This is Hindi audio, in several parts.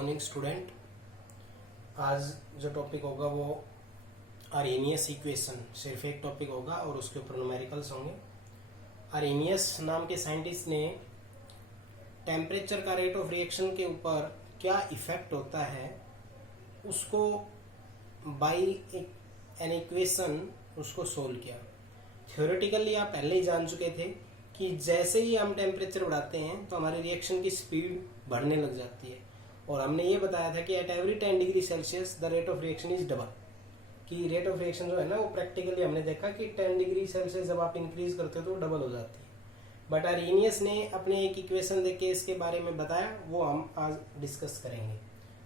Morning student. आज जो टॉपिक होगा वो अरेनियस इक्वेशन, सिर्फ एक टॉपिक होगा और उसके ऊपर न्यूमेरिकल्स होंगे। अरेनियस नाम के साइंटिस्ट ने टेम्परेचर का रेट ऑफ रिएक्शन के ऊपर क्या इफेक्ट होता है उसको बाई एन इक्वेशन उसको सोल्व किया। थ्योरेटिकली आप पहले ही जान चुके थे कि जैसे ही हम टेम्परेचर बढ़ाते हैं तो हमारे रिएक्शन की स्पीड बढ़ने लग जाती है, और हमने ये बताया था कि at every 10 degree Celsius the rate of reaction is double. कि रेट ऑफ रिएक्शन जो है ना वो प्रैक्टिकली हमने देखा कि 10 डिग्री सेल्सियस जब आप इंक्रीज करते हो तो डबल हो जाती है। बट अरेनियस ने अपने एक इक्वेशन देके इसके बारे में बताया, वो हम आज डिस्कस करेंगे।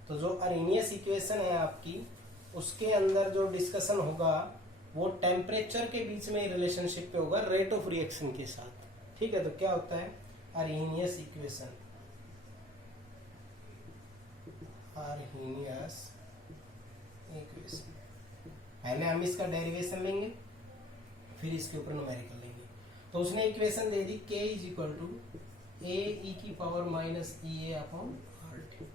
तो जो अरेनियस इक्वेशन है आपकी, उसके अंदर जो डिस्कशन होगा वो टेम्परेचर के बीच में रिलेशनशिप पे होगा रेट ऑफ रिएक्शन के साथ। ठीक है, तो क्या होता है अरेनियस इक्वेशन। अरेनियस इक्वेशन पहले हम इसका डेरिवेशन लेंगे, फिर इसके ऊपर न्यूमेरिकल लेंगे। तो उसने इक्वेशन दे दी k is equal to A E की power minus E A upon R T.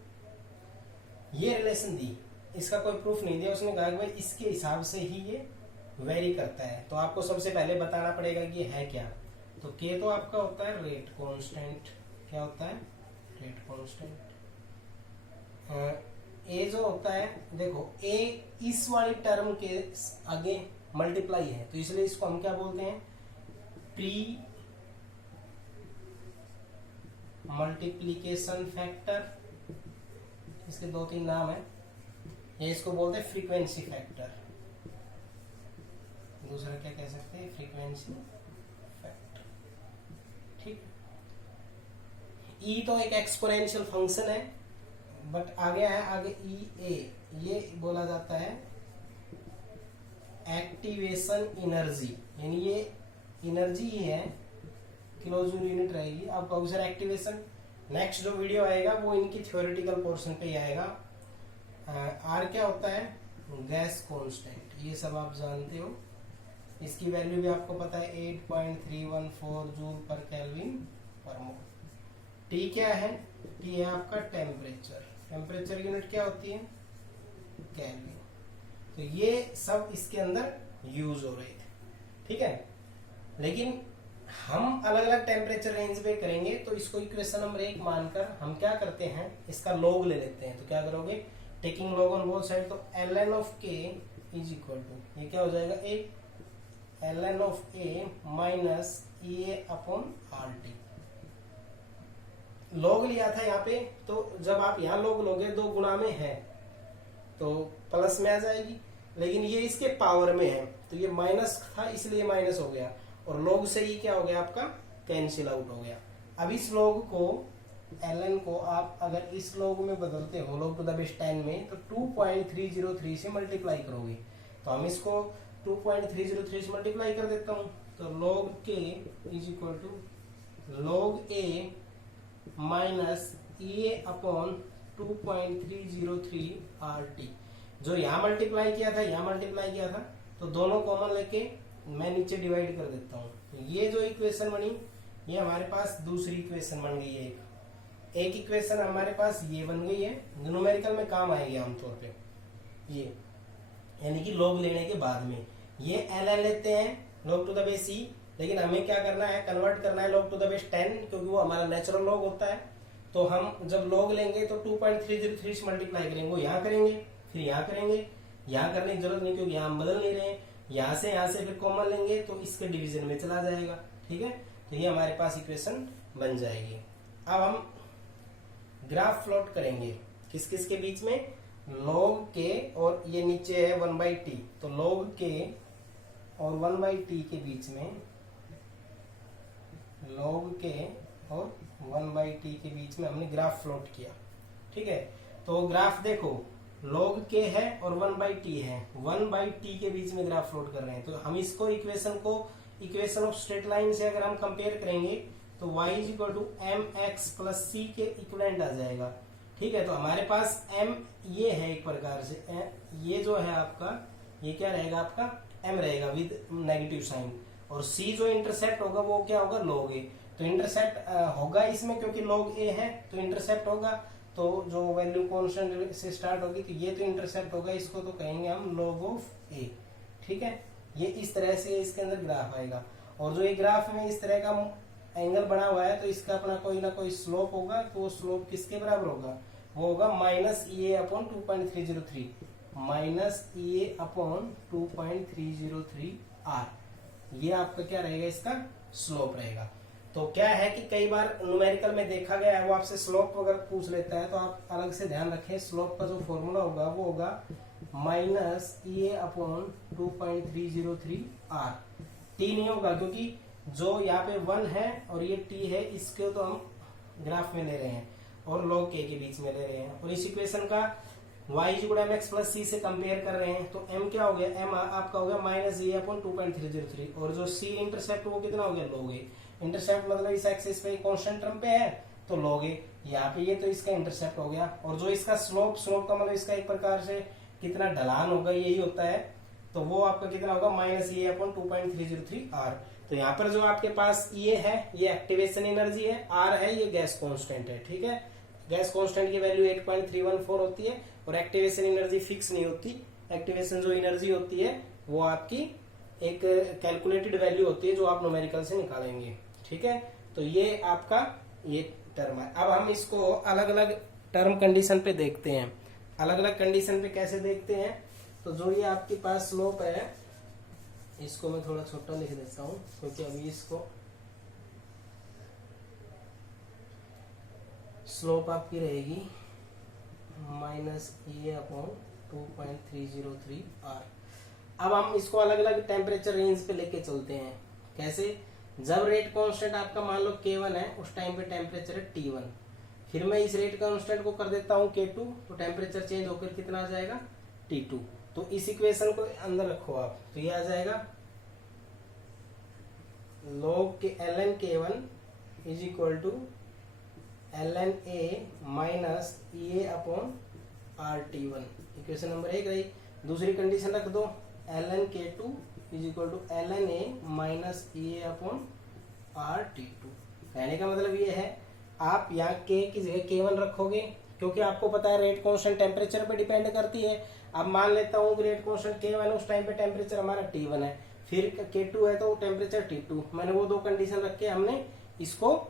ये रिलेशन दी, इसका कोई प्रूफ नहीं दिया। उसने कहा कि भाई इसके हिसाब से ही ये वेरी करता है। तो आपको सबसे पहले बताना पड़ेगा कि है क्या। तो k तो आपका होता है रेट कांस्टेंट। क्या होता है? Rate constant. ए जो होता है, देखो ए इस वाली टर्म के आगे मल्टीप्लाई है, तो इसलिए इसको हम क्या बोलते हैं? Pre multiplication factor. इसके दो तीन नाम है, ये इसको बोलते हैं फ्रीक्वेंसी फैक्टर। दूसरा क्या कह सकते हैं? Frequency factor. ठीक। ई तो एक एक्सपोनेंशियल फंक्शन है, बट आगे है आगे ई ए, ये बोला जाता है एक्टिवेशन एनर्जी, यानी ये एनर्जी ही है, किलोजूल यूनिट रहेगी। आपका ऑब्जर्व एक्टिवेशन नेक्स्ट जो वीडियो आएगा वो इनकी थ्योरेटिकल पोर्शन पे ही आएगा। आर क्या होता है? Gas constant. ये सब आप जानते हो, इसकी वैल्यू भी आपको पता है 8.314 जूल पर केल्विन पर मोल। टी क्या है? टी है आपका टेम्परेचर। टेम्परेचर यूनिट क्या होती है? केल्विन। तो ये सब इसके अंदर यूज हो रहे थे। ठीक है, लेकिन हम अलग अलग टेम्परेचर रेंज पे करेंगे, तो इसको इक्वेशन नंबर 1 मानकर हम क्या करते हैं, इसका लॉग ले लेते हैं। तो क्या करोगे? Taking log on both side. तो ln of k is equal to, ये क्या हो जाएगा? A ln of a minus E A upon R T. Log लिया था यहाँ पे, तो जब आप यहाँ लॉग लोगे 2 गुना में है तो प्लस में आ जाएगी, लेकिन ये इसके पावर में है तो ये माइनस था इसलिए माइनस हो गया, और लॉग से ही क्या हो गया आपका? कैंसिल आउट हो गया। अब इस लॉग को ln को आप अगर इस लॉग में बदलते हो, log टू द बेस 10 में, तो 2.303 से मल्टीप्लाई करोगे। तो हम इसको 2.303 से मल्टीप्लाई कर देता हूं। तो log k is equal to log a minus E A upon 2.303 R T. जो यहाँ मल्टीप्लाई किया था, यहाँ मल्टीप्लाई किया था, तो दोनों कॉमन लेके मैं नीचे डिवाइड कर देता हूँ। तो ये जो इक्वेशन बनी, ये हमारे पास दूसरी इक्वेशन बन गई है। एक इक्वेशन हमारे पास ये बन गई है, न्यूमेरिकल में काम आएगी आमतौर पे ये, यानी कि log लेने के बाद में ये ln लेते हैं log to the base e, लेकिन हमें क्या करना है? कन्वर्ट करना है log टू द बेस 10, क्योंकि वो हमारा नेचुरल log होता है। तो हम जब log लेंगे तो 2.303 से मल्टीप्लाई करेंगे, वो यहाँ करेंगे, फिर यहाँ करेंगे। यहाँ करने की जरूरत नहीं क्योंकि यहाँ हम बदल नहीं रहे हैं। यहाँ से फिर कॉमन लेंगे तो इसके डिवीजन में चला जाएगा। ठीक है, तो ये हमारे पास इक्वेशन बन जाएगी। अब हम ग्राफ प्लॉट करेंगे किस किस के बीच में? log k और ये नीचे है 1/t, तो log k और 1/t के बीच में, log k और 1/t के बीच में हमने ग्राफ प्लॉट किया। ठीक है, तो ग्राफ देखो log k है और 1/t है, 1/t के बीच में ग्राफ प्लॉट कर रहे हैं। तो हम इसको इक्वेशन ऑफ स्ट्रेट लाइन से अगर हम कंपेयर करेंगे तो y is equal to M X plus C के इक्वलेंट आ जाएगा। ठीक है, तो हमारे पास m ये है एक प्रकार से, ये जो है आपका, ये क्या रहेगा आपका? m रहेगा विद नेगेटिव साइन, और c जो इंटरसेप्ट होगा वो क्या होगा? log a। तो इंटरसेप्ट होगा इसमें, क्योंकि log a है तो इंटरसेप्ट होगा। तो तो जो वैल्यू कांस्टेंट से स्टार्ट होगी तो ये तो इंटरसेप्ट होगा, इसको तो कहेंगे हम log ऑफ a। ठीक है, ये इस तरह से इसके अंदर ग्राफ आएगा। और जो ये ग्राफ में इस तरह का एंगल बना हुआ है तो इसका अपना कोई ना कोई स्लोप होगा, तो वो स्लोप किसके बराबर होगा, वो होगा -EA/2.303 -EA/2.303 r। ये आपका क्या रहेगा, इसका स्लोप रहेगा। तो क्या है कि कई बार न्यूमेरिकल में देखा गया है, वो आपसे स्लोप अगर पूछ लेता है तो आप अलग से ध्यान रखें, स्लोप का जो फॉर्मूला होगा वो होगा -EA/2.303 r। t नहीं होगा क्योंकि जो यहाँ पे 1 है और ये t है, इसको तो हम ग्राफ में ले रहे हैं और log k के बीच में ले रहे हैं, और इस इक्वेशन का y=mx + c से कंपेयर कर रहे हैं। तो m क्या हो गया, m आपका हो गया -EA/2.303, और जो c इंटरसेप्ट वो कितना हो गया, log a। इंटरसेप्ट मतलब इस एक्सिस पे कांस्टेंट टर्म पे है तो log a, यहाँ पे ये तो इसका इंटरसेप्ट हो गया। और जो इसका स्लोप का मतलब इसका एक प्रकार से कितना ढलान होगा, यही होता है, तो वो आपका कितना होगा -EA/2.303 r। तो यहाँ पर जो आपके पास ये है, ये एक्टिवेशन एनर्जी है, r है ये गैस कांस्टेंट है। ठीक है, गैस कांस्टेंट की वैल्यू 8.314 होती है और एक्टिवेशन एनर्जी फिक्स नहीं होती। एक्टिवेशन जो एनर्जी होती है वो आपकी एक कैलकुलेटेड वैल्यू होती है जो आप न्यूमेरिकल से निकालेंगे। ठीक है, तो ये आपका ये टर्म है। अब हम इसको अलग अलग टर्म कंडीशन पे देखते हैं। अलग अलग कंडीशन पे कैसे देखते हैं, तो जो ये आपके पास स्लोप है, इसको मैं थोड़ा छोटा लिख देता हूँ क्योंकि अभी इसको स्लोप आपकी रहेगी -EA/2.303 r। अब हम इसको अलग अलग टेम्परेचर रेंज पे लेके चलते हैं। कैसे, जब रेट कांस्टेंट आपका मान लो K1 है, उस टाइम पे टेम्परेचर है T1, फिर मैं इस रेट कांस्टेंट को कर देता हूँ K2, तो टेम्परेचर चेंज होकर कितना आ जाएगा, T2। तो इस इक्वेशन को अंदर रखो आप, तो ये आ जाएगा log के ln K1 is equal to ln A minus EA/RT1। Equation number 1 रही। दूसरी कंडीशन रख दो, ln K2 is equal to ln A minus EA/RT2। कहने का मतलब ये है, आप यहाँ K की जगह K1 रखोगे क्योंकि आपको पता है रेट कांस्टेंट टेम्परेचर पे डिपेंड करती है। अब मान लेता हूँ कि रेट कांस्टेंट K1 उस टाइम पे टेम्परेचर हमारा T1 है, फिर K2 है तो टेम्परेचर T2। मैंने वो दो कंडीशन रख के हमने इसको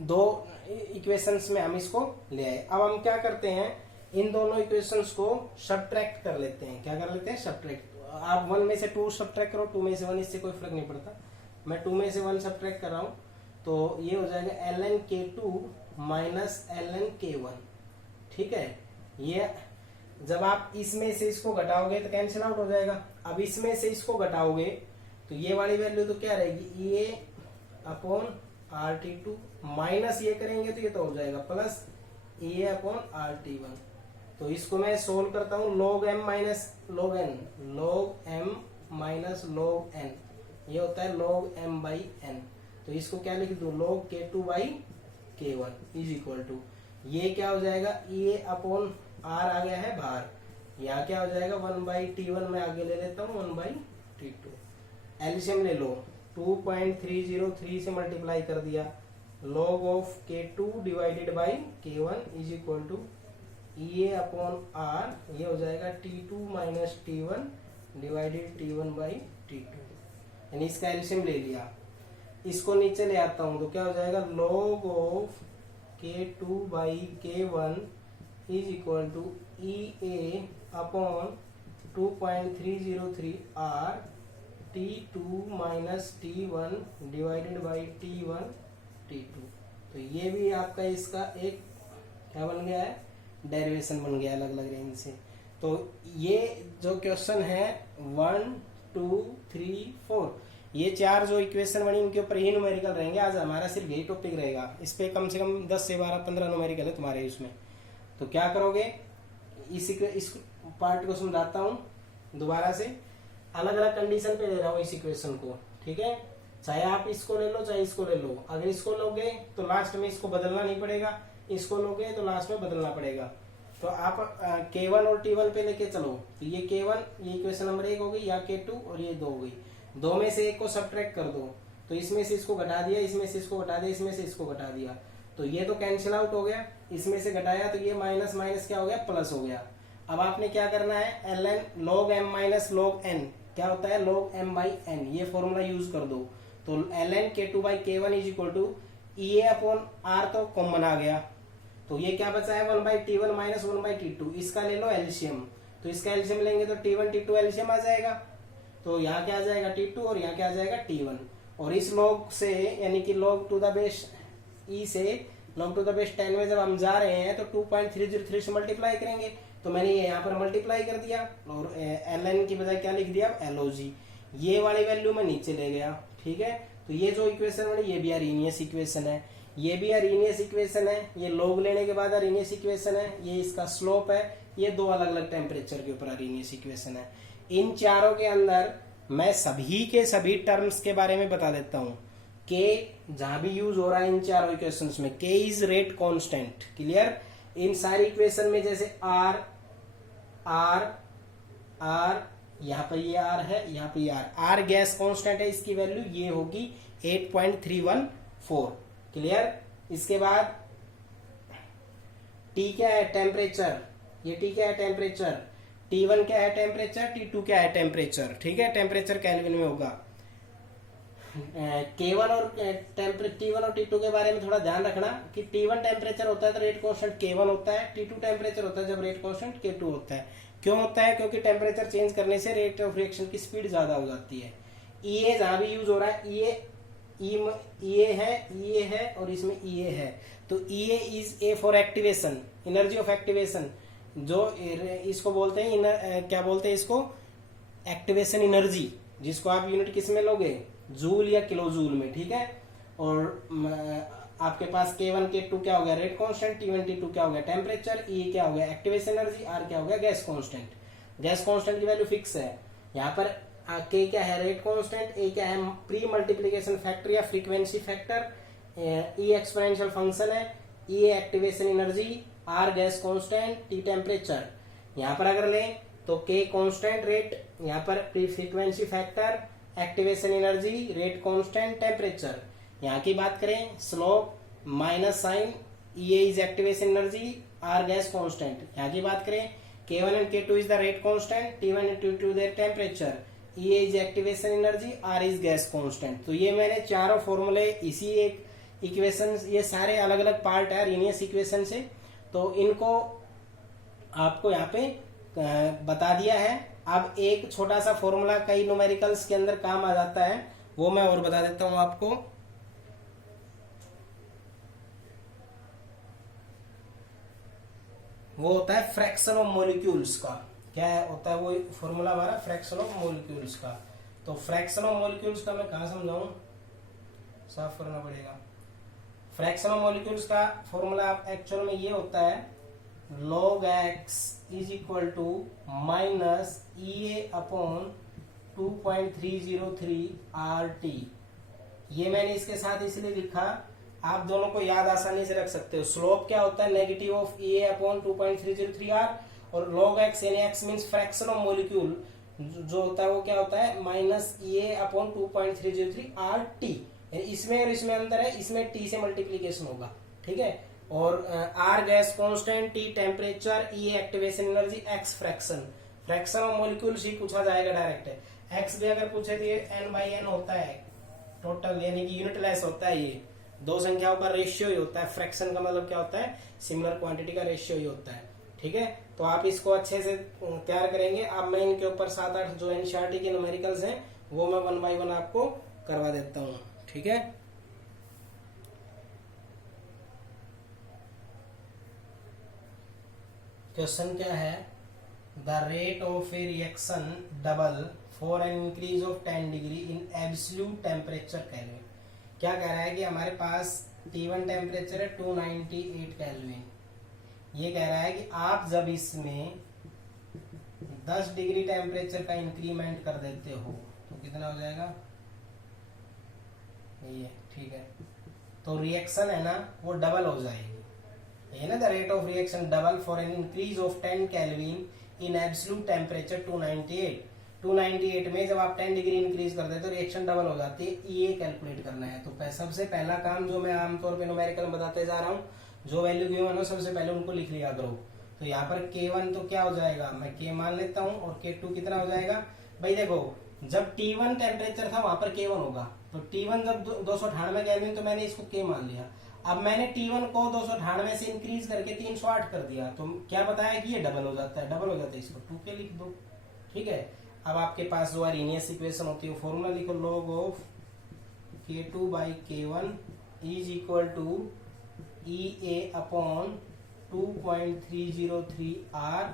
दो इक्वेशंस में हम इसको ले आए। अब हम क्या करते हैं, इन दोनों इक्वेशंस को सब्ट्रैक्ट कर लेते हैं। क्या कर लेते हैं, सब्ट्रैक्ट। आप 1 में से 2 सब्ट्रैक्ट करो, 2 में से 1, इससे कोई फर्क नहीं पड़ता। मैं 2 में से 1 सब्ट्रैक्ट कर रहा हूँ, तो ये हो जाएगा ln K2 minus ln K1। ठीक है, ये जब आप इसमें से इसको घटाओगे तो कैंसिल आउट हो जाएगा। अब इसमें से इसको घटाओगे तो ये वाली वैल्यू तो क्या रहेगी, EA/RT2 माइनस ये करेंगे तो ये तो हो जाएगा प्लस EA/RT1। तो इसको मैं सोल्व करता हूँ, log m minus log n, log m minus log n, ये होता है log m बाई n। तो इसको क्या लिख दूं, log K2 by K1 is equal to, ये क्या हो जाएगा, EA/R आ गया है बाहर, यहाँ क्या हो जाएगा 1/T1 में आगे ले लेता हूँ 1/T2। एलसीएम ले लो, 2.303 से मल्टीप्लाई कर दिया, log of K2 divided by K1 is equal to EA/R, ये हो जाएगा T2 minus T1 divided T1 by T2। यानी इसका एलसीएम ले लिया। इसको नीचे ले आता हूं तो क्या हो जाएगा, log of K2 by K1 is equal to EA/2.303 R T2 minus T1 divided by T1 T2। तो ये भी आपका इसका एक क्या बन गया है, डेरिवेशन बन गया अलग अलग रेंज से। तो ये जो क्वेश्चन है 1, 2, 3, 4, ये 4 जो इक्वेशन बनी उनके ऊपर ही न्यूमेरिकल रहेंगे। आज हमारा सिर्फ यही टॉपिक रहेगा, इस पे कम से कम 10 से 12, 15 न्यूमेरिकल है तुम्हारे इसमें। तो क्या करोगे, इस पार्ट को समझाता हूँ दोबारा से। अलग अलग कंडीशन पे ले रहा हूँ इस इक्वेशन को, ठीक है। चाहे आप इसको ले लो चाहे इसको ले लो, अगर इसको लोगे तो लास्ट में इसको बदलना नहीं पड़ेगा, इसको लोगे तो लास्ट में बदलना पड़ेगा। तो आप K1 और T1 पे लेके चलो, तो ये K1 ये इक्वेशन नंबर 1 हो गई, या K2 और ये 2 हो गई। 2 में से एक को सब्ट्रैक्ट कर दो, तो इसमें से इसको घटा दिया, इसमें से इसको घटा दिया, इसमें से इसको घटा दिया, तो ये तो कैंसिल आउट हो गया, इसमें से घटाया तो ये माइनस माइनस क्या हो गया, प्लस हो गया। अब आपने क्या करना है, ln log m minus log n क्या होता है, log m बाई n, ये फॉर्मूला यूज कर दो। तो ln k2 by k1 is equal to EA upon R, तो कॉमन आ गया, तो ये क्या बचा है 1 by T1 minus 1 by T2, इसका ले लो एलसीएम, तो इसका एलसीएम लेंगे तो T1 T2 एलसीएम आ जाएगा, तो यहाँ क्या आ जाएगा T2 और यहाँ क्या आ जाएगा T1, और इस log से यानी कि log to the base e से log टू द बेस 10 में जब हम जा रहे हैं तो 2.303 से मल्टीप्लाई करेंगे, तो मैंने ये यहाँ पर मल्टीप्लाई कर दिया और ln की बजाय क्या लिख दिया log, ये वाली वैल्यू में नीचे ले गया, ठीक है। तो ये जो इक्वेशन बनी ये भी अरेनियस इक्वेशन है, ये भी अरेनियस इक्वेशन है, ये log लेने के बाद अरेनियस इक्वेशन है, ये इसका स्लोप है, ये दो अलग अलग टेम्परेचर के ऊपर अरेनियस इक्वेशन है। इन चारों के अंदर मैं सभी के सभी टर्म्स के बारे में बता देता हूं। के जहां भी यूज हो रहा है इन चारों इक्वेशंस में, के इज रेट कांस्टेंट, क्लियर। इन सारी इक्वेशन में जैसे आर आर आर, यहाँ पर ये आर है, यहाँ पर ये आर गैस कांस्टेंट है, इसकी वैल्यू ये होगी 8.314, क्लियर। इसके बाद टी क्या है, टेम्परेचर, ये टी क्या है, टेम्परेचर, T1 क्या है टेम्परेचर, T2 क्या है टेम्परेचर, ठीक है, टेम्परेचर केल्विन में होगा। K1 और T1 और T2 के बारे में थोड़ा ध्यान रखना कि T1 टेम्परेचर होता है तो रेट कांस्टेंट K1 होता है, T2 टेम्परेचर होता है जब रेट कांस्टेंट K2 होता है। क्यों होता है, क्योंकि टेम्परेचर चेंज करने से रेट ऑफ रिएक्शन की स्पीड ज्यादा हो जाती है। EA जहां भी यूज हो रहा है, EA है और इसमें EA है, तो EA is A for activation, energy of activation, जो इसको बोलते हैं क्या बोलते हैं इसको, एक्टिवेशन एनर्जी, जिसको आप यूनिट किस में लोगे, जूल या किलो जूल में, ठीक है। और आपके पास K1 K2 क्या हो गया, रेट कांस्टेंट, T1 T2 क्या हो गया, टेम्परेचर, E क्या हो गया, एक्टिवेशन एनर्जी, R क्या हो गया, गैस कांस्टेंट। गैस कांस्टेंट की वैल्यू फिक्स है। यहाँ पर K क्या है, रेट कांस्टेंट, A क्या है, प्री मल्टीप्लीकेशन फैक्टर या frequency factor, E exponential function है, E activation energy, R gas constant, T temperature. यहाँ पर अगर लें तो K कांस्टेंट रेट, यहाँ पर pre frequency factor, activation energy, rate constant, temperature. यहाँ की बात करें slope minus sign, E is activation energy, R gas constant. यहाँ की बात करें K1 and K2 is the rate constant, T1 and T2 their temperature, E is activation energy, R is gas constant. तो ये मैंने चारों फॉर्मूले इसी एक इक्वेशन, ये सारे अलग अलग पार्ट है अरेनियस इक्वेशन से, तो इनको आपको यहाँ पे बता दिया है। अब एक छोटा सा फॉर्मूला कई न्यूमेरिकल्स के अंदर काम आ जाता है, वो मैं और बता देता हूं आपको। वो होता है फ्रैक्शन ऑफ मॉलिक्यूल्स का। क्या होता है वो फॉर्मूला हमारा, फ्रैक्शन ऑफ मॉलिक्यूल्स का। तो फ्रैक्शन ऑफ मॉलिक्यूल्स का मैं कहा समझाऊं, साफ करना पड़ेगा। फ्रैक्शन ऑफ मॉलिक्यूल्स का फॉर्मूला एक्चुअल में ये होता है log x is equal to minus EA upon 2.303 RT। ये मैंने इसके साथ इसलिए लिखा, आप दोनों को याद आसानी से रख सकते हो। स्लोप क्या होता है, negative of EA upon 2.303 R, और log x यानी x means fraction of molecule जो होता है वो क्या होता है, माइनस EA अपॉन 2.303 RT। इसमें और इसमें अंदर है, इसमें T से मल्टीप्लीकेशन होगा, ठीक है। और R gas constant, T temperature, E activation energy, X fraction, fraction of molecules ही पूछा जाएगा डायरेक्ट। X भी अगर पूछे तो ये n/n होता है टोटल, यानी कि यूनिट लेस होता है, ये दो संख्याओं का रेशियो ही होता है। फ्रैक्शन का मतलब क्या होता है, सिमिलर क्वांटिटी का रेशियो ही होता है, ठीक है। तो आप इसको अच्छे से तैयार करेंगे। अब मैं इनके ऊपर 7-8 जो एनसीईआरटी के न्यूमेरिकल्स हैं वो मैं 1 बाय 1 आपको करवा देता हूँ, ठीक है। क्वेश्चन क्या है, the rate of A reaction double for an increase of 10 degree in absolute temperature kelvin. क्या कह रहा है कि हमारे पास T1 टेम्परेचर है 298 केल्विन। ये कह रहा है कि आप जब इसमें 10 डिग्री टेम्परेचर का इंक्रीमेंट कर देते हो तो कितना हो जाएगा, ये ठीक है। तो रिएक्शन है ना वो डबल हो जाएगी, ये ना, the rate of reaction double for an increase of 10 kelvin in absolute temperature 298। 298 में जब आप 10 डिग्री इंक्रीज कर देते तो रिएक्शन डबल हो जाती है। ये कैलकुलेट करना है। तो सबसे पहला काम जो मैं आमतौर पे न्यूमेरिकल में बताते जा रहा हूँ, जो वैल्यू गिवन हो सबसे पहले उनको लिख लिया करो। तो यहाँ पर K1 तो क्या हो जाएगा, मैं K मान लेता हूँ, और K2 कितना हो जाएगा भाई। देखो जब T1 टेम्परेचर था वहां पर K1 होगा, तो T1 जब 298 केल्विन, तो मैंने इसको K मान लिया। अब मैंने T1 को 298 से इंक्रीज करके 308 कर दिया, तो क्या बताया कि ये डबल हो जाता है। डबल हो जाता है, इसको 2K लिख दो। ठीक है, अब आपके पास जो आर्हेनियस इक्वेशन होती है फॉर्मूला लिखो, log of K2 by K1 is equal to EA upon 2.303 R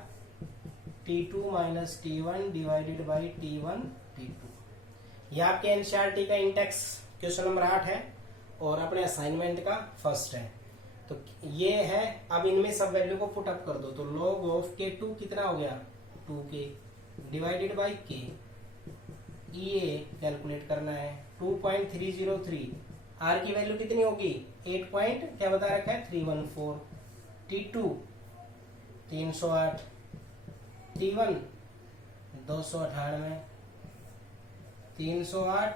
T2 minus T1 divided by T1 T2। ये आपके एनसीईआरटी का इंडेक्स क्वेश्चन नंबर 8 है और अपने असाइनमेंट का फर्स्ट है। तो ये है, अब इनमें सब वैल्यू को पुट अप कर दो। तो log ऑफ K2 कितना हो गया 2K divided by K। EA calculate करना है 2.303। R की वैल्यू कितनी होगी 8 पॉइंट क्या बता रखा है 314। T2 308, T1 298, 308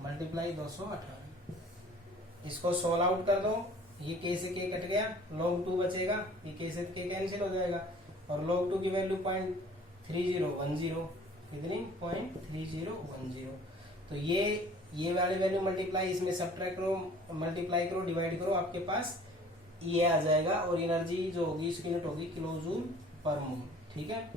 multiply 298। इसको सोल्व आउट कर दो, ये K से K कट गया, log 2 बचेगा, ये K से K कैंसिल हो जाएगा, और log 2 की वैल्यू 0.3010, कितनी 0.3010। तो ये वाली वैल्यू मल्टीप्लाई इसमें सब्ट्रैक्ट करो, मल्टीप्लाई करो, डिवाइड करो, आपके पास ये आ जाएगा। और एनर्जी जो होगी इसकी यूनिट होगी किलो जूल पर मोल। ठीक है,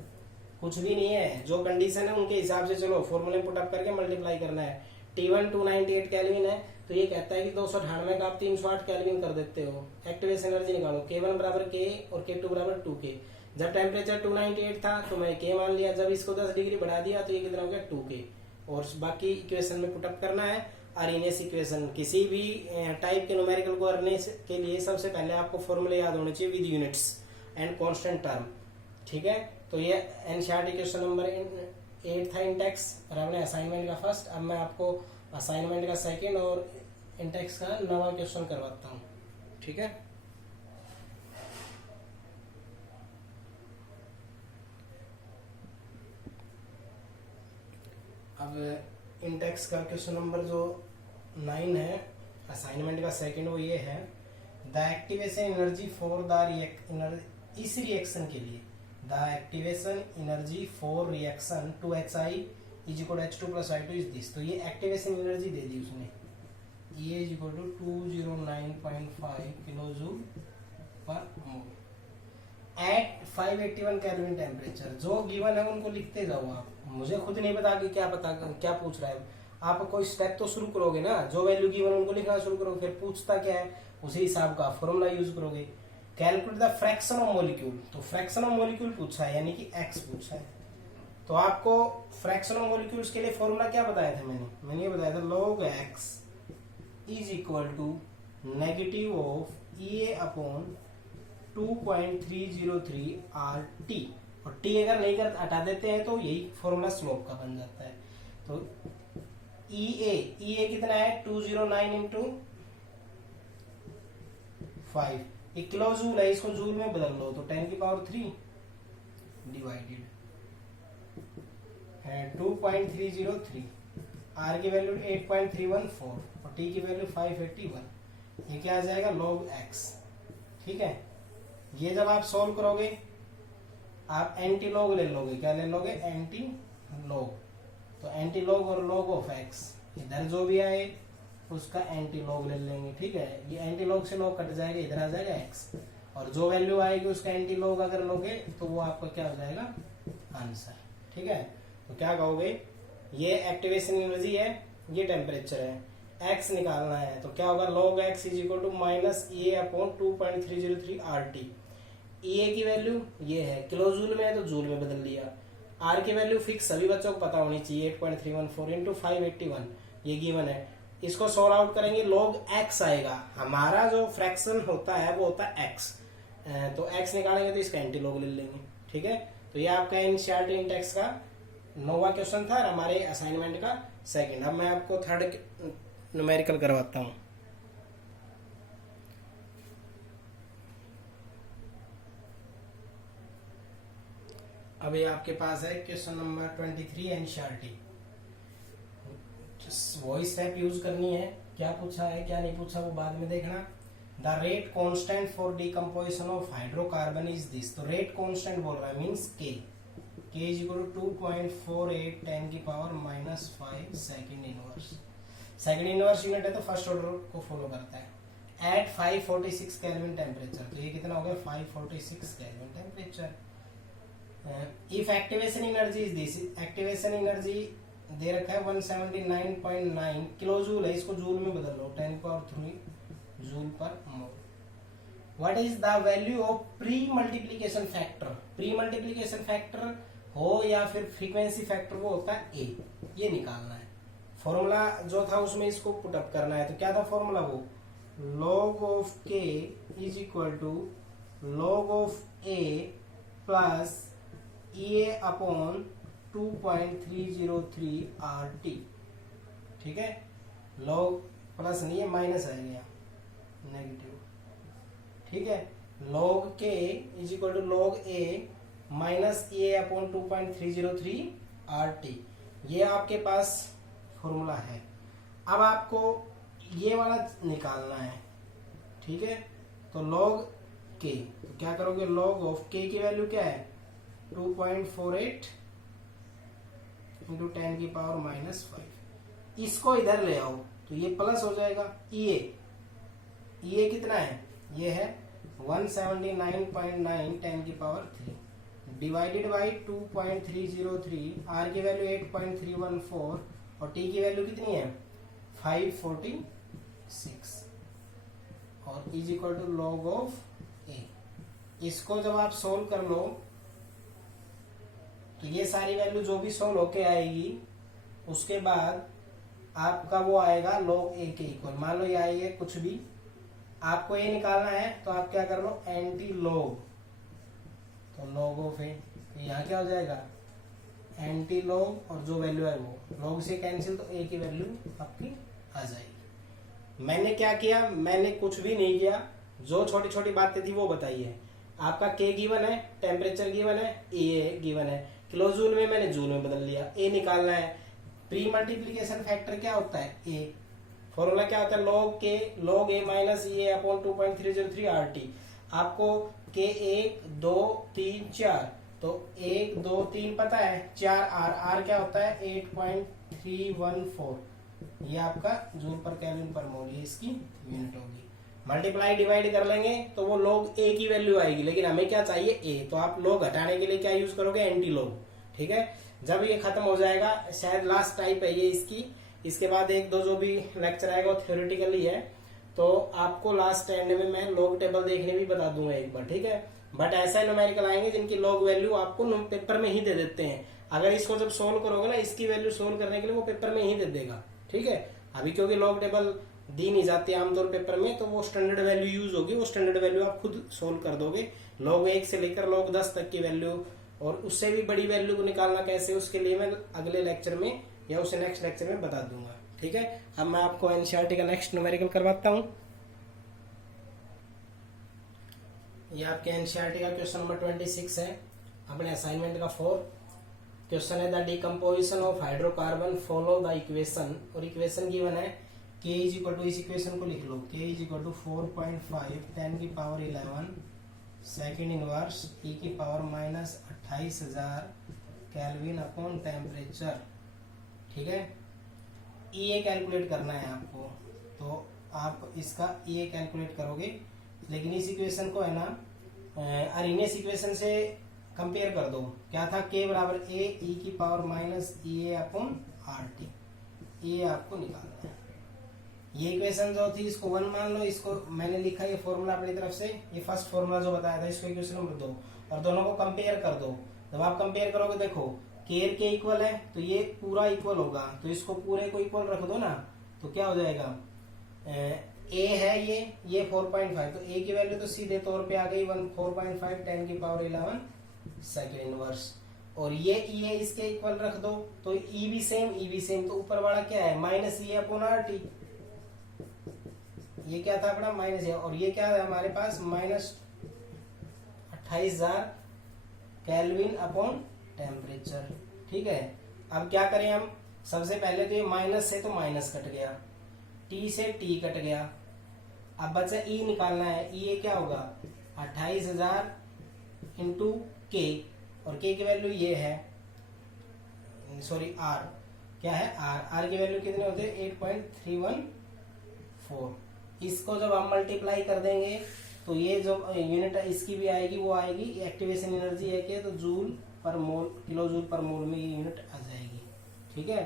कुछ भी नहीं है, जो कंडीशन है उनके हिसाब से चलो फॉर्मूले पुट अप करके मल्टीप्लाई करना है। T1 298 केल्विन है, तो ये कहता है कि 298 का आप 308 केल्विन कर देते हो। एक्टिवेशन एनर्जी निकालो, K1 बराबर K और K2 बराबर 2K। जब टेम्परेचर 298 था तो मैं K मान लिया, जब इसको 10 डिग्री बढ़ा दिया तो ये कितना हो गया 2K। और बाकी इक्वेशन में पुट अप करना है। आर्हेनियस इक्वेशन किसी भी टाइप के न्यूमेरिकल को करने के लिए सबसे पहले आपको फॉर्मूले याद होने चाहिए with units and constant term. ठीक है, तो ये एनसीईआरटी क्वेश्चन नंबर 8 था इंडेक्स, और हमने असाइनमेंट का फर्स्ट। अब मैं आपको असाइनमेंट का सेकंड और इंडेक्स का नवा क्वेश्चन करवाता हूँ। ठीक है, अब इंडेक्स का क्वेश्चन नंबर जो 9 है असाइनमेंट का सेकंड, वो ये है the activation energy for the इस रिएक्शन के लिए the activation energy for reaction 2HI is equal to H2 plus I2 is this. तो ये एक्टिवेशन एनर्जी दे दी उसने, ये is equal to 209.5 kilo joule per mole at 581 kelvin temperature. जो गिवन है उनको लिखते जाओ आप, मुझे खुद नहीं पता कि क्या पूछ रहा है। आप कोई स्टेप तो शुरू करोगे ना, जो वैल्यू गिवन उनको लिखना शुरू करो, फिर पूछता क्या है उसी हिसाब का फॉर्मूला यूज करोगे। Calculate the fraction of molecule, तो फ्रैक्शन ऑफ मॉलिक्यूल पूछा है, यानी कि x पूछा है। तो आपको फ्रैक्शन ऑफ मॉलिक्यूल्स के लिए फॉर्मूला क्या बताया था मैंने ये बताया था log x is equal to negative of EA upon 2.303 RT। और T अगर नहीं कर हटा देते हैं तो यही फॉर्मूला स्लोप का बन जाता है। तो EA कितना है 209 इंटू 5, ये किलो जूल है, इसको जूल में बदल लो तो 10 की पावर 3 डिवाइडेड 2.303। R की वैल्यू 8.314 और T की वैल्यू 581। ये क्या आ जाएगा log x। ठीक है, ये जब आप सॉल्व करोगे आप एंटी लॉग ले लोगे, क्या ले लोगे एंटी लॉग। तो एंटी लॉग और log ऑफ x, इधर जो भी आए उसका एंटी लॉग ले लेंगे। ठीक है, ये एंटी लॉग से लॉग कट जाएगा, इधर आ जाएगा x, और जो वैल्यू आएगी उसका एंटी लॉग अगर लोगे तो वो आपका क्या हो जाएगा आंसर। ठीक है, तो क्या कहोगे, ये एक्टिवेशन एनर्जी है, ये टेम्परेचर है, x निकालना है, तो क्या होगा log x is equal to minus EA upon 2.303 RT। EA की वैल्यू ये है, किलो जूल में है तो जूल में बदल दिया। R की वैल्यू फिक्स सभी बच्चों को पता होनी चाहिए 8.314 इंटू 581, ये गिवन है। इसको सॉल्व आउट करेंगे log x आएगा, हमारा जो फ्रैक्शन होता है वो होता है x, तो x निकालेंगे तो इसका एंटी लॉग ले लेंगे। ठीक है, तो ये आपका एनसीईआरटी इंडेक्स का 9वां क्वेश्चन था और हमारे असाइनमेंट का सेकंड। अब मैं आपको थर्ड न्यूमेरिकल करवाता हूँ। अब ये आपके पास है question number 23 NCERT. Voice tap use करनी है। क्या पूछा है क्या नहीं पूछा वो बाद में देखना। The rate constant for decomposition of hydrocarbon is this. तो रेट कांस्टेंट बोल रहा है मीन्स के इज इक्वल टू 2.48 10 की power -5 second inverse. Second inverse unit है तो फर्स्ट ऑर्डर को फॉलो करता है। At 546 kelvin temperature. तो ये कितना हो गया 546 kelvin temperature. If activation energy is this. Activation energy दे रखा है 179.9 किलो जूल है। इसको जूल में बदल लो 10³ joule per mole. What is the value of pre multiplication factor. Pre multiplication factor हो या फिर फ्रीक्वेंसी फैक्टर वो होता है ए। ये निकालना है। फॉर्मूला जो था उसमें इसको पुटअप करना है। तो क्या था फॉर्मूला वो log of K is equal to log of A plus A upon 2.303 RT। ठीक है log प्लस नहीं है माइनस आ गया नेगेटिव। ठीक है log K is equal to log A minus A upon 2.303 RT। ये आपके पास फॉर्मूला है। अब आपको ये वाला निकालना है। ठीक है तो log के तो क्या करोगे log ऑफ के की वैल्यू क्या है 2.48 इंटू 10 की पावर -5। इसको इधर ले आओ तो ये प्लस हो जाएगा। ये कितना है ये है 179.9 10 की पावर 3 डिवाइडेड बाई 2.303। आर की वैल्यू 8.314 और टी की वैल्यू कितनी है 546 और is equal to log of A. इसको जब आप सोल्व कर लो तो ये सारी वैल्यू जो भी सोल्व होके आएगी उसके बाद आपका वो आएगा log ए के इक्वल। मान लो ये आई है कुछ भी आपको ये निकालना है तो आप क्या कर लो एंटी log। तो log ऑफ ए यहाँ क्या हो जाएगा एंटी log और जो वैल्यू है वो log से कैंसिल तो ए की वैल्यू आपकी आ जाएगी। मैंने क्या किया मैंने कुछ भी नहीं किया। जो छोटी छोटी बातें थी वो बताई है। आपका के गिवन है टेम्परेचर गिवन है ए गिवन है किलो जूल में मैंने जूल में बदल लिया। ए निकालना है। प्री मल्टीप्लीकेशन फैक्टर क्या होता है ए। फॉर्मूला क्या होता है log A minus A upon 2.303 RT। आपको के 1 2 3 4 तो 1 2 3 पता है 4 आर क्या होता है 8.314। ये आपका जूल पर केल्विन पर मोल ये इसकी यूनिट होगी। मल्टीप्लाई डिवाइड कर लेंगे तो वो log ए की वैल्यू आएगी। लेकिन हमें क्या चाहिए ए। तो आप log हटाने के लिए क्या यूज करोगे एंटी log। ठीक है जब ये खत्म हो जाएगा शायद लास्ट टाइप है ये इसकी। इसके बाद एक दो जो भी लेक्चर आएगा वो थ्योरेटिकली है। तो आपको लास्ट एंड में मैं log टेबल देखने भी बता दूंगा एक बार। ठीक है बट ऐसा न्यूमेरिकल आएंगे जिनकी log वैल्यू आपको पेपर में ही दे देते हैं। अगर इसको जब सोल्व करोगे ना इसकी वैल्यू सोल्व करने के लिए वो पेपर में ही दे देगा। ठीक है अभी क्योंकि log टेबल दी नहीं जाती आमतौर पेपर में तो वो स्टैंडर्ड वैल्यू यूज होगी। वो स्टैंडर्ड वैल्यू आप खुद सोल्व कर दोगे। log 1 से लेकर log 10 तक की वैल्यू और उससे भी बड़ी वैल्यू को निकालना कैसे उसके लिए मैं अगले लेक्चर में या उसे नेक्स्ट लेक्चर में बता दूंगा। ठीक है अब मैं आपको एनसीईआरटी का नेक्स्ट न्यूमेरिकल करवाता हूँ। ये आपके एनसीईआरटी का क्वेश्चन नंबर 26 है अपने असाइनमेंट का 4। क्वेश्चन है the decomposition of hydrocarbon follow the equation. और इक्वेशन गिवन है के इज इक्वल टू इस इक्वेशन को लिख लो के इज इक्वल टू 4.5 10 की पावर 11 सेकेंड इनवर्स ई की पावर -28,000 केल्विन अपॉन टेम्परेचर। ठीक है ए कैलकुलेट करना है आपको। तो आप इसका ए कैलकुलेट करोगे लेकिन इस इक्वेशन को है ना अरिनेस इक्वेशन से कंपेयर कर दो। क्या था के बराबर ए ई की पावर -ए अपॉन RT। ये आपको निकालना है। ये इक्वेशन जो थी इसको 1 मान लो। इसको मैंने लिखा ये फॉर्मूला अपनी तरफ से। ये फर्स्ट फॉर्मूला जो बताया था इसको इक्वेशन नंबर 2 और दोनों को कंपेयर कर दो। जब आप कंपेयर करोगे देखो केयर के इक्वल है तो ये पूरा इक्वल होगा। तो इसको पूरे को इक्वल रख दो ना तो क्या हो जाएगा ए है ये 4.5 तो ए की वैल्यू तो सीधे तौर पे आ गई 4.5 10 की पावर 11 सेकेंड इनवर्स। और ये ई है इसके इक्वल रख दो तो ई भी सेम तो ऊपर वाला क्या है -ए अपॉन RT। ये क्या था अपना माइनस है और ये क्या है हमारे पास -28,000 केल्विन अपॉन टेम्परेचर। ठीक है, अब क्या करें हम, सबसे पहले तो ये माइनस से तो माइनस कट गया, टी से टी कट गया, अब बचा ई निकालना है। ई ये क्या होगा 28,000 इंटू के, और के की वैल्यू ये है, सॉरी आर, क्या है आर, आर की वैल्यू कितने होते हैं 8.314। इसको जब हम मल्टीप्लाई कर देंगे तो ये जो यूनिट इसकी भी आएगी वो आएगी, एक्टिवेशन एनर्जी है कि तो जूल पर मोल, किलो जूल पर मोल में ये यूनिट आ जाएगी। ठीक है,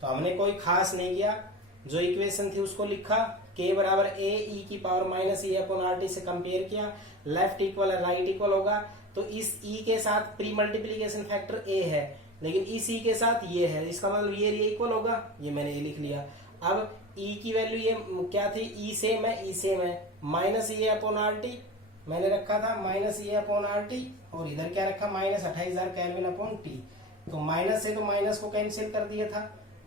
तो हमने कोई खास नहीं किया, जो इक्वेशन थी उसको लिखा, के बराबर ए ई की पावर माइनस ई अपॉन आर टी से कंपेयर किया, लेफ्ट इक्वल है राइट इक्वल होगा, तो इस ई के साथ प्री मल्टीप्लीकेशन फैक्टर ए है, लेकिन इस ई के साथ ये है, इसका मतलब ये इक्वल होगा, ये मैंने ये लिख लिया। अब ई की वैल्यू ये क्या थी, ई सेम है, ई सेम है, माइनस ई अपॉन आर टी मैंने रखा था, माइनस ई अपॉन आर टी, और इधर क्या रखा माइनस 28,000 केल्विन अपॉन टी। तो माइनस से तो माइनस को कैंसिल कर दिया था,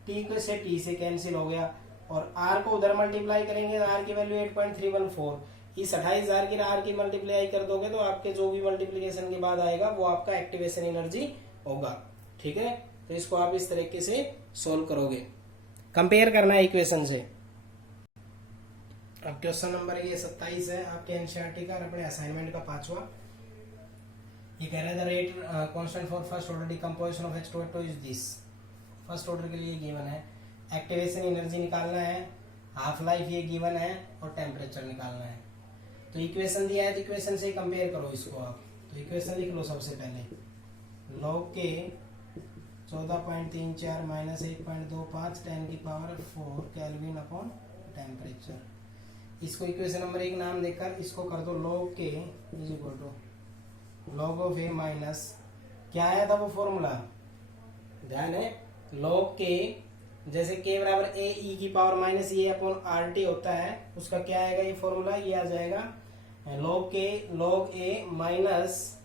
टी से टी से कैंसिल हो गया, और आर को उधर मल्टीप्लाई करेंगे तो आर की वैल्यू 8.314, इस 28,000 की आर की मल्टीप्लाई कर दोगे तो आपके जो भी मल्टीप्लीकेशन के बाद आएगा वो आपका एक्टिवेशन एनर्जी होगा। ठीक है, तो इसको आप इस तरीके से सोल्व करोगे, कंपेयर करना है इक्वेशन से। अब क्वेश्चन नंबर ये 27 है आपके एनसीईआरटी का, अपने असाइनमेंट का 5वां। ये कह रहा है the rate constant for first order decomposition of H2O2 is this. First order के लिए गिवन है, एक्टिवेशन एनर्जी निकालना है, हाफ लाइफ ये गिवन है, और टेम्परेचर निकालना है। तो इक्वेशन दिया है तो इक्वेशन से कंपेयर करो इसको आप। तो इक्वेशन लिख लो सबसे पहले, लॉग के 14.34 माइनस 8.25 10 की पावर 4 केल्विन अपॉन टेम्परेचर। इसको इक्वेशन नंबर 1 नाम देकर इसको कर दो log K is equal to log of A minus, क्या आया था वो फॉर्मूला, ध्यान है, लॉग के जैसे के बराबर ए ई की power minus A upon R T होता है, उसका क्या आएगा ये फॉर्मूला, ये आ जाएगा लॉग के log A minus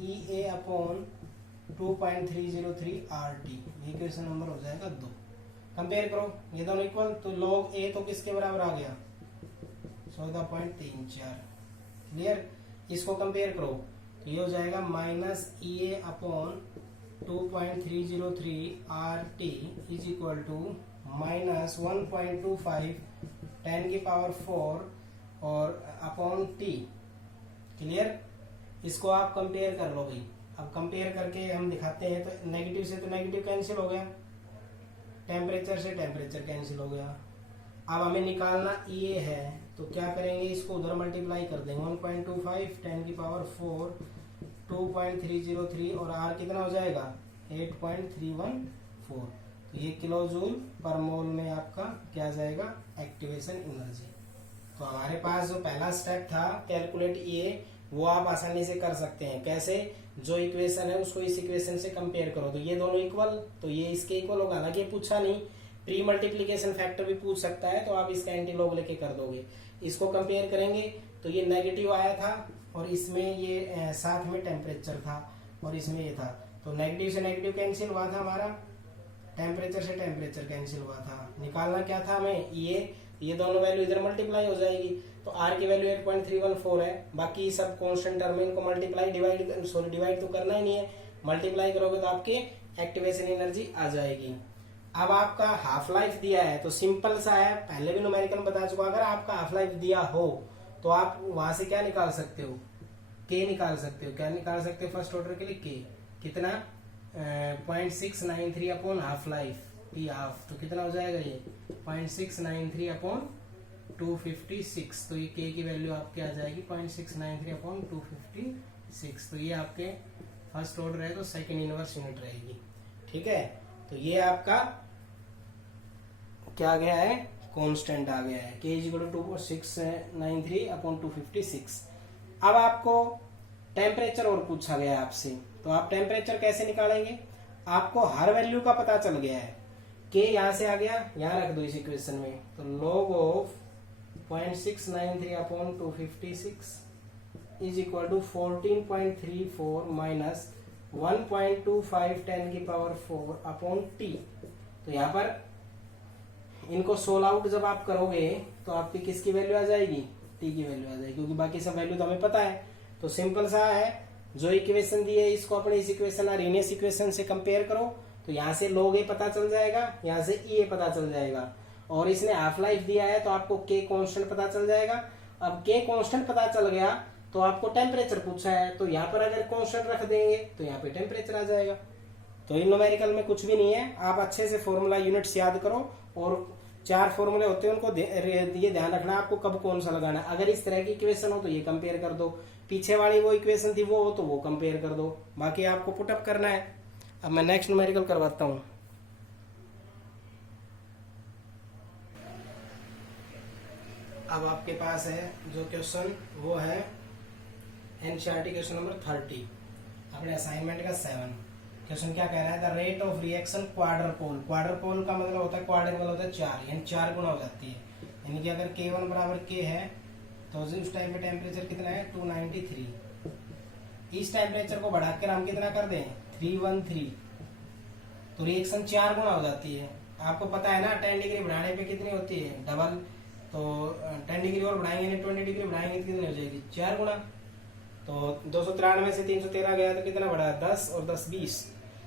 E A upon 2.303 R T, ये क्वेश्चन नंबर हो जाएगा 2। कंपेयर करो ये दोनों इक्वल, तो लॉग ए तो किसके बराबर आ गया 14.34, क्लियर। इसको कंपेयर करो तो ये हो जाएगा minus E A upon 2.303 R T is equal to minus 1.25 10 की पावर 4 और अपॉन टी, क्लियर। इसको आप कंपेयर कर लो भाई। अब कंपेयर करके हम दिखाते हैं, तो नेगेटिव से तो नेगेटिव कैंसिल हो गया, टेम्परेचर से टेम्परेचर कैंसिल हो गया। अब हमें निकालना ये है, तो क्या करेंगे, इसको उधर मल्टीप्लाई कर देंगे, 1.25 10 की पावर 4 2.303 और आर कितना हो जाएगा 8.314। तो ये किलो जूल पर मोल में आपका क्या जाएगा एक्टिवेशन एनर्जी। तो हमारे पास जो पहला स्टेप था कैलकुलेट ये, वो आप आसानी से कर सकते हैं। कैसे, जो इक्वेशन है उसको इस इक्वेशन से कंपेयर करो, तो ये दोनों इक्वल, तो ये इसके इक्वल होगा। हालांकि ये पूछा नहीं, प्री मल्टीप्लीकेशन फैक्टर भी पूछ सकता है, तो आप इसका एंटीलॉग लेके कर दोगे। इसको कंपेयर करेंगे तो ये नेगेटिव आया था, और इसमें ये साथ में टेम्परेचर था, और इसमें ये था, तो नेगेटिव से नेगेटिव कैंसिल हुआ था हमारा, टेम्परेचर से टेम्परेचर कैंसिल हुआ था। निकालना क्या था हमें, ये दोनों वैल्यू इधर मल्टीप्लाई हो जाएगी, तो आर की वैल्यू 8.314 है, बाकी सब कांस्टेंट टर्म में इनको मल्टीप्लाई डिवाइड तो करना ही नहीं है, मल्टीप्लाई करोगे तो आपके एक्टिवेशन एनर्जी आ जाएगी। अब आपका हाफ लाइफ दिया है तो सिंपल सा है, पहले भी न्यूमेरिकल बता चुका, अगर आपका हाफ लाइफ दिया हो तो आप वहां से क्या निकाल सकते हो, के निकाल सकते हो। क्या निकाल सकते हो फर्स्ट ऑर्डर के लिए, के कितना 0.693 upon half life P half, तो कितना हो जाएगा ये 0.693 अपॉन 256, तो ये के की वैल्यू आपके आ जाएगी 0.693 अपॉन 256। तो ये आपके फर्स्ट ऑर्डर है तो सेकंड इनवर्स यूनिट रहेगी। ठीक है, तो ये आपका क्या गया है, कांस्टेंट आ गया है, के इक्वल टू 2.693 अपॉन 256। अब आपको टेम्परेचर और पूछा गया है आपसे, तो आप टेम्परेचर कैसे निकालेंगे, आपको हर वैल्यू का पता चल गया है, के यहां से आ गया, यहां रख दो इस इक्वेशन में, तो log of 0.693 upon 256 is equal to 14.34 minus 1.25 10 की पावर 4 अपॉन टी। तो यहाँ पर इनको सोल्व आउट जब आप करोगे तो आपकी किसकी वैल्यू आ जाएगी, टी की वैल्यू आ जाएगी, क्योंकि बाकी सब वैल्यू तो हमें पता है। तो सिंपल सा है, जो इक्वेशन दी है इसको अपने इस इक्वेशन अरेनियस इक्वेशन से कंपेयर करो, तो यहाँ से log A पता चल जाएगा, यहाँ से EA पता चल जाएगा। और इसने हाफ लाइफ दिया है तो आपको K कांस्टेंट पता चल जाएगा। अब K कांस्टेंट पता चल गया तो आपको टेम्परेचर पूछा है, तो यहाँ पर अगर कांस्टेंट रख देंगे तो यहाँ पे टेम्परेचर आ जाएगा। तो इन न्यूमेरिकल में कुछ भी नहीं है, आप अच्छे से फॉर्मूला यूनिट्स याद करो और 4 फॉर्मूले होते हैं उनको ये ध्यान रखना आपको कब कौन सा लगाना है। अगर इस तरह की इक्वेशन हो तो ये कंपेयर कर दो, पीछे वाली वो इक्वेशन थी वो हो तो वो कंपेयर कर दो, बाकी आपको पुटअप करना है। अब मैं नेक्स्ट न्यूमेरिकल करवाता हूँ। अब आपके पास है जो क्वेश्चन वो है एनसीईआरटी क्वेश्चन नंबर 30 अपने असाइनमेंट का 7। क्वेश्चन क्या कह रहा है, द रेट ऑफ रिएक्शन क्वाड्रपोल। क्वाड्रपोल का मतलब होता है क्वाड्रपोल होता है 4, यानी 4 गुना हो जाती है। यानी कि अगर K1 बराबर K है तो उस टाइम पे टेम्परेचर कितना है 293। इस टेम्परेचर को बढ़ाकर हम कितना कर दें 313, तो रिएक्शन 4 गुना हो जाती है। आपको पता है ना 10 डिग्री बढ़ाने पे कितनी होती है डबल, तो 10 डिग्री और बढ़ाएंगे 20 डिग्री बढ़ाएंगे तो कितनी हो जाएगी 4 गुना। तो 293 से 313 गया तो कितना बढ़ा 10 और 10 20।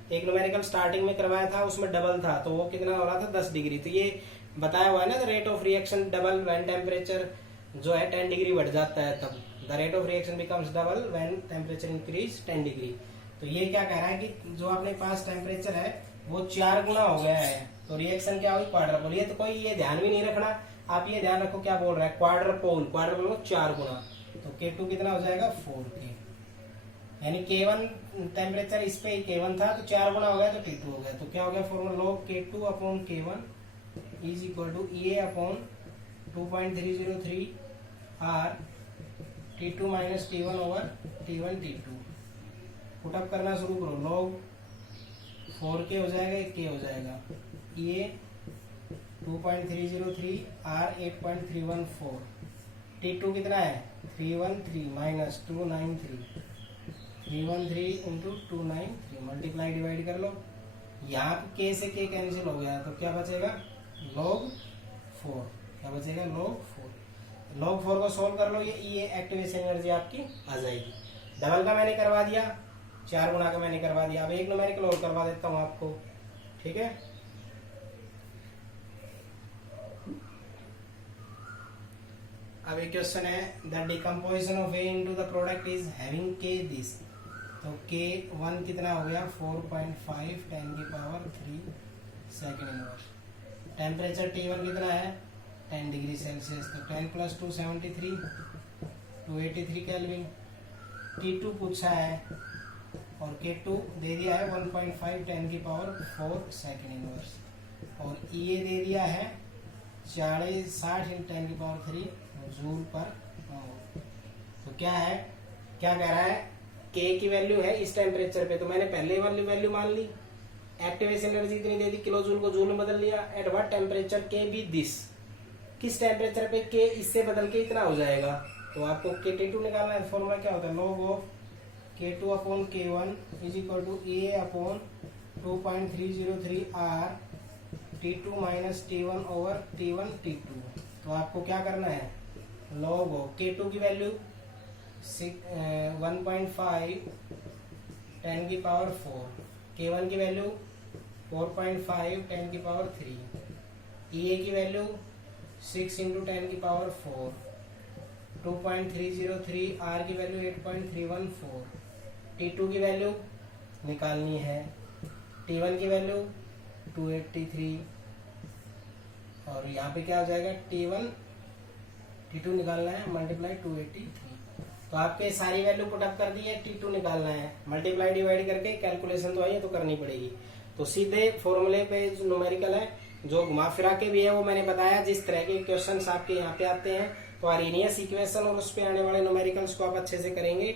एक न्यूमेरिकल स्टार्टिंग में करवाया था उसमें डबल था तो वो कितना हो रहा था 10 डिग्री। तो ये बताया हुआ है ना, the rate of reaction double when temperature जो है 10 डिग्री बढ़ जाता है, तब the rate of reaction becomes double when temperature increase 10 degree. तो ये क्या कह रहा है कि जो अपने पास टेम्परेचर है वो 4 गुना हो गया है, तो रिएक्शन क्या हुई क्वाड्रपोल। ये तो कोई ये ध्यान भी नहीं रखना, आप ये ध्यान रखो क्या बोल रहा है क्वाड्रपोल, क्वाड्रपोल 4 गुना, तो K2 कितना हो जाएगा 4K। यानी K1 टेम्परेचर इस पे K1 था तो 4 गुना हो गया तो T2 हो गया। तो क्या हो गया formula log K2 upon K1 is equal to EA upon 2.303 R T2 minus T1 over T1 T2। Put up करना शुरू करो, log 4K हो जाएगा, 1K हो जाएगा, EA 2.303 R 8.314, T2 कितना है 313 माइनस 293, 313 इंटू 293 मल्टीप्लाई डिवाइड कर लो। यहाँ पे K से K कैंसिल हो गया तो क्या बचेगा log 4, क्या बचेगा log 4। log 4 को सोल्व कर लो, ये एक्टिवेशन एनर्जी आपकी आ जाएगी। डबल का मैंने करवा दिया, 4 गुना का मैंने करवा दिया। अब एक न्यूमेरिकल और करवा देता हूँ आपको, ठीक है। अब एक क्वेश्चन है the decomposition of A into the product is having K this. तो K1 कितना हो गया 4.5 10 की power 3 second inverse. Temperature T1 कितना है 10 डिग्री सेल्सियस, तो 10 प्लस 2 73 283 केल्विन। T2 पूछा है और K2 दे दिया है 1.5 10 की पावर 4 सेकेंड इनवर्स, और EA दे दिया है 60 × 10 की पावर 3 जूल पर मोल। तो क्या है, क्या कह रहा है K की वैल्यू है इस टेम्परेचर पे, तो मैंने पहले वाली वैल्यू मान ली। एक्टिवेशन एनर्जी इतनी दे दी, किलो जूल को जूल में बदल लिया। At what temperature K be this, किस टेम्परेचर पे K इससे बदल के इतना हो जाएगा। तो आपको K2 निकालना है। फॉर्मूला क्या होता है log of K2 upon K1 is equal to A upon 2.303 R T2 minus T1 over T1 T2। तो आपको क्या करना है log ऑफ K2 की वैल्यू 1.5 10 की पावर 4, K1 की वैल्यू 4.5 10 की पावर 3, EA की वैल्यू 6 × 10 की पावर 4, 2.303 R की वैल्यू 8.314, T2 की वैल्यू निकालनी है, T1 की वैल्यू 283, और यहाँ पे क्या हो जाएगा T2 निकालना है मल्टीप्लाई 283। तो आपके सारी वैल्यू पुटअप कर दी है, T2 निकालना है, मल्टीप्लाई डिवाइड करके कैलकुलेशन तो आई तो करनी पड़ेगी। तो सीधे फॉर्मूले पे जो न्यूमेरिकल है जो घुमा फिरा के भी है वो मैंने बताया। जिस तरह के क्वेश्चंस आपके यहाँ पे आते हैं तो अरेनियस इक्वेशन और उस पे आने वाले न्यूमेरिकल्स को आप अच्छे से करेंगे।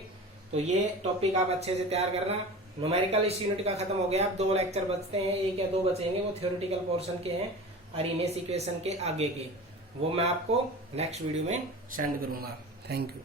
तो ये टॉपिक आप अच्छे से तैयार करना। न्यूमेरिकल इस यूनिट का खत्म हो गया, अब 2 लेक्चर बचते हैं, 1 या 2 बचेंगे, वो थ्योरेटिकल पोर्शन के हैं, अरेनियस इक्वेशन के आगे के, वो मैं आपको नेक्स्ट वीडियो में सेंड करूंगा। Thank you.